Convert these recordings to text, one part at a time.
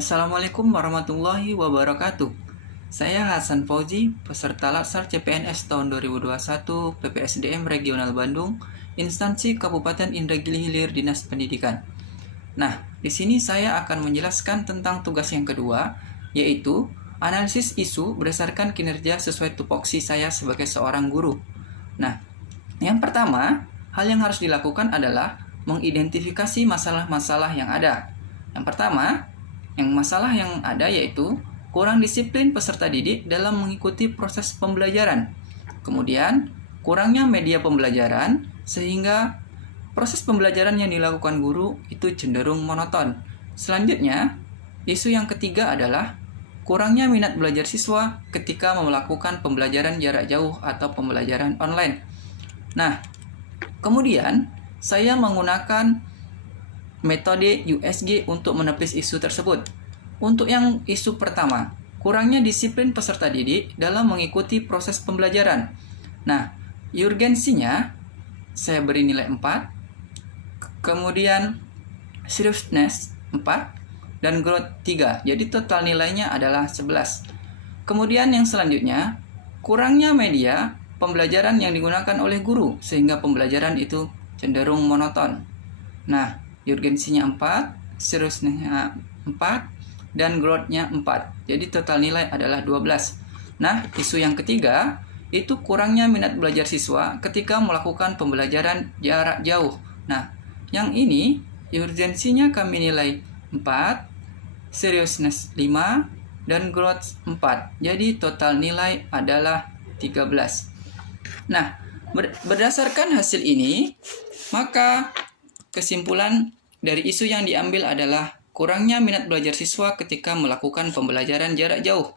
Assalamualaikum warahmatullahi wabarakatuh. Saya Hasan Fauzi, peserta Latsar CPNS tahun 2021 PPSDM Regional Bandung, instansi Kabupaten Indragiri Hilir Dinas Pendidikan. Nah, di sini saya akan menjelaskan tentang tugas yang kedua, yaitu analisis isu berdasarkan kinerja sesuai tupoksi saya sebagai seorang guru. Nah, yang pertama, hal yang harus dilakukan adalah mengidentifikasi masalah-masalah yang ada. Yang pertama, masalah yang ada yaitu kurang disiplin peserta didik dalam mengikuti proses pembelajaran. Kemudian, kurangnya media pembelajaran sehingga proses pembelajaran yang dilakukan guru itu cenderung monoton. Selanjutnya, isu yang ketiga adalah kurangnya minat belajar siswa ketika melakukan pembelajaran jarak jauh atau pembelajaran online. Nah, kemudian saya menggunakan metode USG untuk menepis isu tersebut. Untuk yang isu pertama, kurangnya disiplin peserta didik dalam mengikuti proses pembelajaran. Nah, urgensinya saya beri nilai 4, kemudian seriousness 4, dan growth 3. Jadi total nilainya adalah 11. Kemudian yang selanjutnya, kurangnya media pembelajaran yang digunakan oleh guru sehingga pembelajaran itu cenderung monoton. Nah, urgensinya 4, seriousness-nya 4, dan growth-nya 4. Jadi total nilai adalah 12. Nah, isu yang ketiga itu kurangnya minat belajar siswa ketika melakukan pembelajaran jarak jauh. Nah, yang ini urgensinya kami nilai 4, seriousness 5, dan growth 4. Jadi total nilai adalah 13. Nah, berdasarkan hasil ini, maka kesimpulan dari isu yang diambil adalah kurangnya minat belajar siswa ketika melakukan pembelajaran jarak jauh.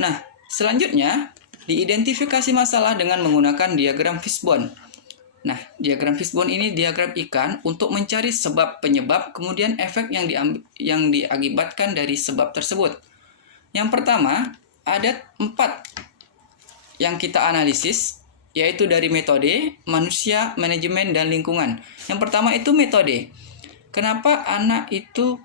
Nah, selanjutnya diidentifikasi masalah dengan menggunakan diagram fishbone. Nah, diagram fishbone ini diagram ikan untuk mencari sebab penyebab kemudian efek yang diakibatkan dari sebab tersebut. Yang pertama, ada 4 yang kita analisis, yaitu dari metode, manusia, manajemen, dan lingkungan. Yang pertama itu metode. Kenapa anak itu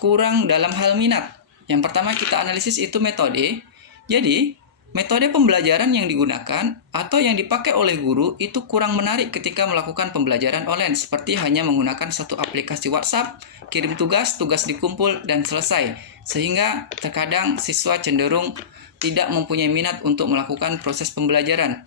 kurang dalam hal minat? Yang pertama kita analisis itu metode. Jadi, metode pembelajaran yang digunakan atau yang dipakai oleh guru itu kurang menarik ketika melakukan pembelajaran online, seperti hanya menggunakan satu aplikasi WhatsApp, kirim tugas, tugas dikumpul, dan selesai. Sehingga terkadang siswa cenderung tidak mempunyai minat untuk melakukan proses pembelajaran.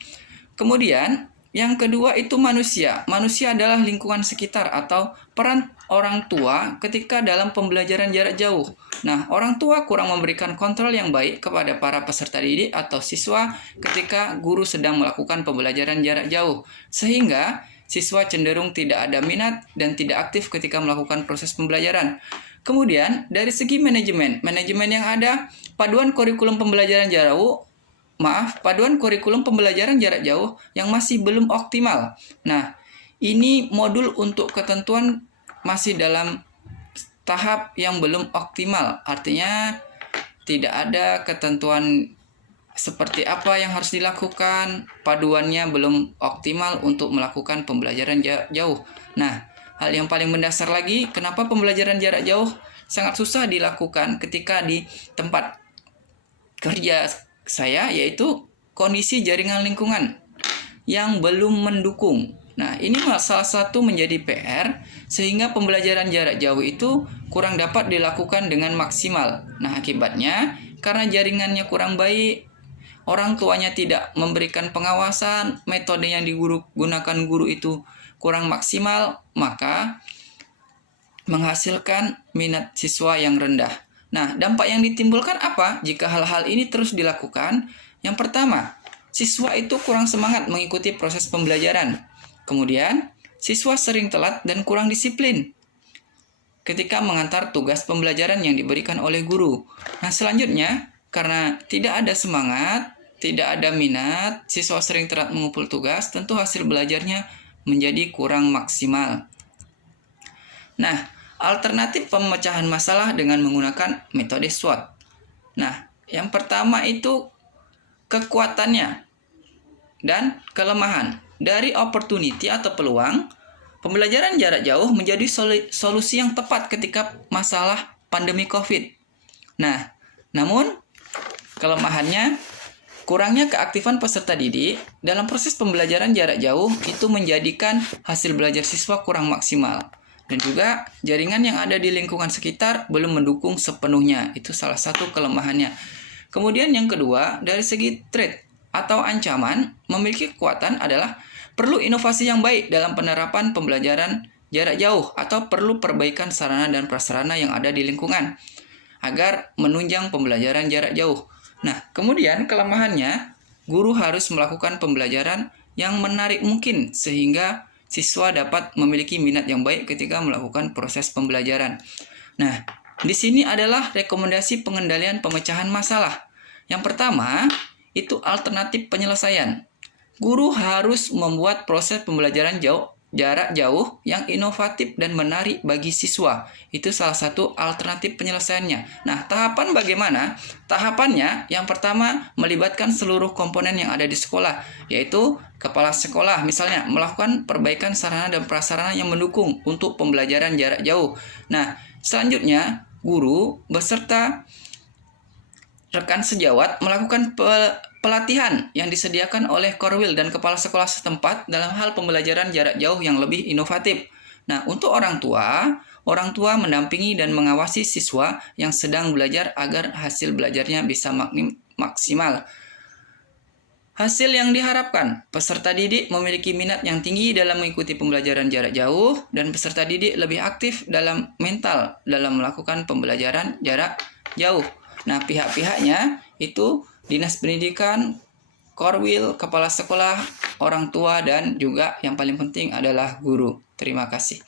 Kemudian, yang kedua itu manusia. Manusia adalah lingkungan sekitar atau peran orang tua ketika dalam pembelajaran jarak jauh. Nah, orang tua kurang memberikan kontrol yang baik kepada para peserta didik atau siswa ketika guru sedang melakukan pembelajaran jarak jauh. Sehingga siswa cenderung tidak ada minat dan tidak aktif ketika melakukan proses pembelajaran. Kemudian, dari segi manajemen yang ada, paduan kurikulum pembelajaran jarak jauh yang masih belum optimal. Nah, ini modul untuk ketentuan masih dalam tahap yang belum optimal. Artinya tidak ada ketentuan seperti apa yang harus dilakukan, paduannya belum optimal untuk melakukan pembelajaran jarak jauh. Nah, hal yang paling mendasar lagi, kenapa pembelajaran jarak jauh sangat susah dilakukan ketika di tempat kerja saya, yaitu kondisi jaringan lingkungan yang belum mendukung. Nah, ini salah satu menjadi PR sehingga pembelajaran jarak jauh itu kurang dapat dilakukan dengan maksimal. Nah, akibatnya karena jaringannya kurang baik, orang tuanya tidak memberikan pengawasan, metode yang digunakan guru itu kurang maksimal, maka menghasilkan minat siswa yang rendah. Nah, dampak yang ditimbulkan apa jika hal-hal ini terus dilakukan? Yang pertama, siswa itu kurang semangat mengikuti proses pembelajaran. Kemudian, siswa sering telat dan kurang disiplin ketika mengantar tugas pembelajaran yang diberikan oleh guru. Nah, selanjutnya, karena tidak ada semangat, tidak ada minat, siswa sering telat mengumpul tugas, tentu hasil belajarnya menjadi kurang maksimal. Nah, alternatif pemecahan masalah dengan menggunakan metode SWOT. Nah, yang pertama itu kekuatannya dan kelemahan. Dari opportunity atau peluang, pembelajaran jarak jauh menjadi solusi yang tepat ketika masalah pandemi COVID. Nah, namun kelemahannya kurangnya keaktifan peserta didik dalam proses pembelajaran jarak jauh itu menjadikan hasil belajar siswa kurang maksimal. Dan juga jaringan yang ada di lingkungan sekitar belum mendukung sepenuhnya. Itu salah satu kelemahannya. Kemudian yang kedua, dari segi threat atau ancaman, memiliki kekuatan adalah perlu inovasi yang baik dalam penerapan pembelajaran jarak jauh atau perlu perbaikan sarana dan prasarana yang ada di lingkungan agar menunjang pembelajaran jarak jauh. Nah, kemudian kelemahannya, guru harus melakukan pembelajaran yang menarik mungkin sehingga siswa dapat memiliki minat yang baik ketika melakukan proses pembelajaran. Nah, di sini adalah rekomendasi pengendalian pemecahan masalah. Yang pertama, itu alternatif penyelesaian. Guru harus membuat proses pembelajaran jarak jauh yang inovatif dan menarik bagi siswa. Itu salah satu alternatif penyelesaiannya. Nah, tahapan bagaimana? Tahapannya yang pertama melibatkan seluruh komponen yang ada di sekolah, yaitu kepala sekolah misalnya melakukan perbaikan sarana dan prasarana yang mendukung untuk pembelajaran jarak jauh. Nah, selanjutnya guru beserta rekan sejawat melakukan pelatihan yang disediakan oleh Korwil dan kepala sekolah setempat dalam hal pembelajaran jarak jauh yang lebih inovatif. Nah, untuk orang tua mendampingi dan mengawasi siswa yang sedang belajar agar hasil belajarnya bisa maksimal. Hasil yang diharapkan, peserta didik memiliki minat yang tinggi dalam mengikuti pembelajaran jarak jauh dan peserta didik lebih aktif dalam mental dalam melakukan pembelajaran jarak jauh. Nah, pihak-pihaknya itu Dinas Pendidikan, Korwil, kepala sekolah, orang tua, dan juga yang paling penting adalah guru. Terima kasih.